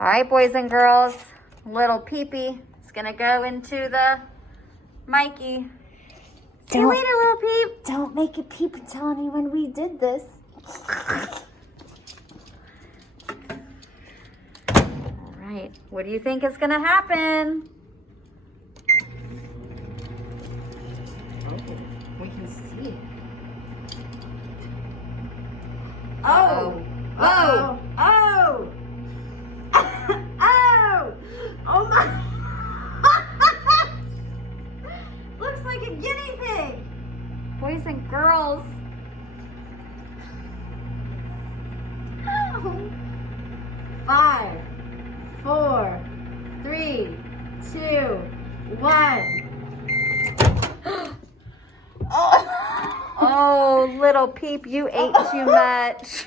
All right, boys and girls, little Peepee is gonna go into the Mikey. See you later, little Peep. Don't make it peep and tell anyone we did this. All right, what do you think is gonna happen? Oh, we can see it. Oh! Oh! Oh! Oh! Oh my! Looks like a guinea pig. Boys and girls. Oh. 5, 4, 3, 2, 1. Oh, little Peep, you ate too much.